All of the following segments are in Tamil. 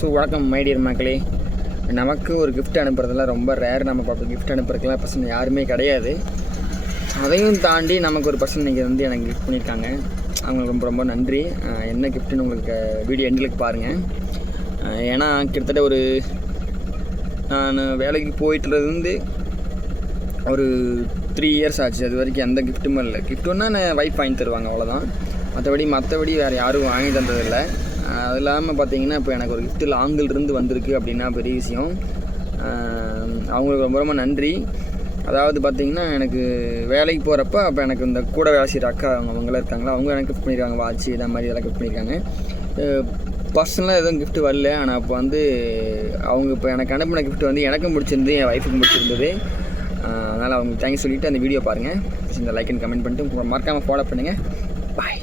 ஸோ வணக்கம் மைடியர் மக்களே. நமக்கு ஒரு கிஃப்ட் அனுப்புறதுலாம் ரொம்ப ரேர். நம்ம பார்ப்போம் கிஃப்ட் அனுப்புறதுக்குலாம் பர்சன் யாருமே கிடையாது. அதையும் தாண்டி நமக்கு ஒரு பர்சன் இன்றைக்கி வந்து எனக்கு கிஃப்ட் பண்ணியிருக்காங்க. அவங்களுக்கு ரொம்ப ரொம்ப நன்றி. என்ன கிஃப்ட்டுன்னு உங்களுக்கு வீடியோ எண்டுக்கு பாருங்கள். ஏன்னா கிட்டத்தட்ட ஒரு நான் வேலைக்கு போயிட்டுலேருந்து ஒரு 3 இயர்ஸ் ஆச்சு. அது வரைக்கும் எந்த கிஃப்ட்டுமே இல்லை. கிஃப்ட்டுன்னா நான் வைஃப் வாங்கி தருவாங்க, அவ்வளோதான். மற்றபடி வேறு யாரும் வாங்கி தந்ததில்லை. அது இல்லாமல் பார்த்தீங்கன்னா இப்போ எனக்கு ஒரு கிஃப்ட்டு லாங்கிலிருந்து வந்திருக்கு அப்படின்னா பெரிய விஷயம். அவங்களுக்கு ரொம்ப ரொம்ப நன்றி. அதாவது பார்த்திங்கன்னா எனக்கு வேலைக்கு போகிறப்ப அப்போ எனக்கு இந்த கூட வேலை செய்கிற அக்கா அவங்களாம் இருக்காங்களா, அவங்க எனக்கு கிஃப்ட் பண்ணியிருக்காங்க. வாட்ச் இதை மாதிரி இதெல்லாம் கிஃப்ட் பண்ணியிருக்காங்க. பர்சனலாக எதுவும் கிஃப்ட்டு வரல. ஆனால் அப்போ வந்து அவங்க இப்போ எனக்கு அனுப்பின கிஃப்ட் வந்து எனக்கும் பிடிச்சிருந்து, என் ஒய்ஃபுக்கும் பிடிச்சிருந்தது. அதனால் அவங்களுக்கு தேங்க்ஸ் சொல்லிவிட்டு அந்த வீடியோ பாருங்கள். இந்த லைக் அண்ட் கமெண்ட் பண்ணிட்டு மறக்காமல் ஃபாலோ பண்ணுங்கள். பாய்.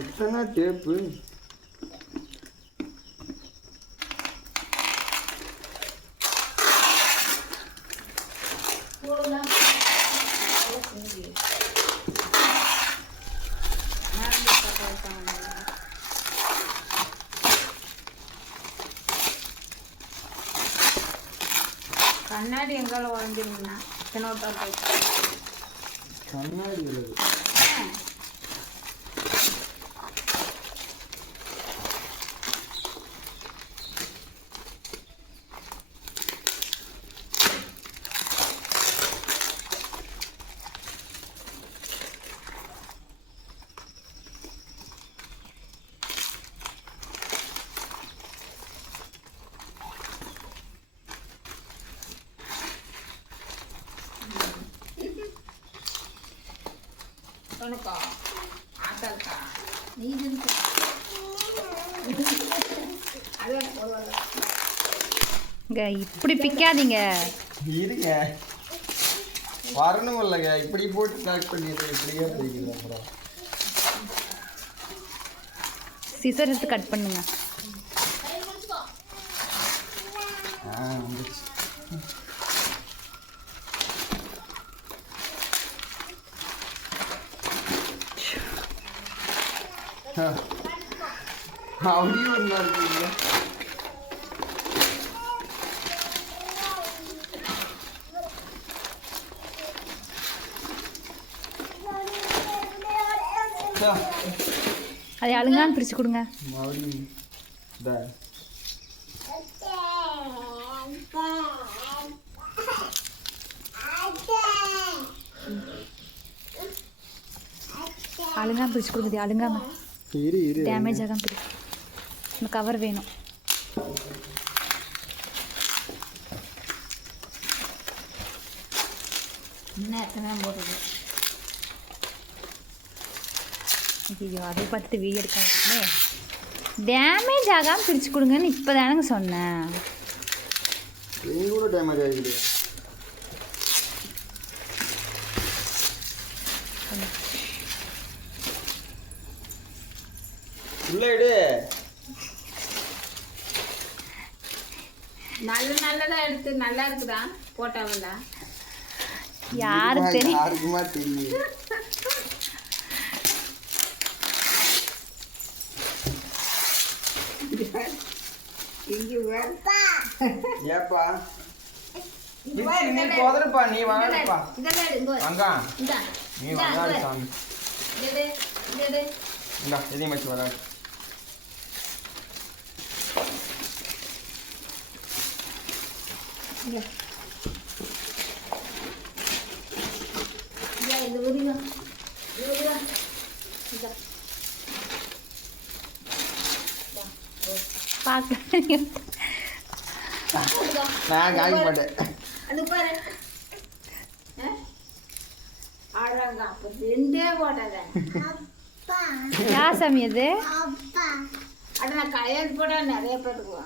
எத்தனை டேப்பு கண்ணாடி எங்கால உடஞ்சிருந்தா கண்ணாடி இப்படி பிக்காதீங்க, இருங்க வரணும் இல்லைங்க. இப்படி போட்டு பேக் பண்ணிட்டு இப்படியே போய்க்குது. அப்புறம் சிசர் எடுத்து கட் பண்ணுங்க. அப்படியும் ஒன்றா இருக்குங்க. அதை அழுங்கான்னு பிரித்து கொடுங்க. அழுங்கான்னு பிரித்து கொடுங்க. அழுங்காம டேமேஜ் ஆகாம பிரிச்சு. இந்த கவர் வேணும். போடுறது ஐயோ, அதை பார்த்துட்டு வீடியோ எடுக்காம டேமேஜ் ஆகாமல் பிரித்து கொடுங்கன்னு இப்போ தானங்க சொன்னேன். டேமேஜ் ஆகிடுது. நல்லதா எடுத்து நல்லா இருக்குதா போட்டாவில்ல யாருக்கு தெரியும்? யாருக்குமா தெரியும்? ஏப்பா நீ போதறப்பா, நீ வாங்கப்பா. அங்க நீ வாங்க சாமி. இந்தா இதையும் வச்சு வர. நான் காக்க மாட்டேன். யார் சாமி அது? அட நான் கையெழுத்து போட நிறைய பேருக்கு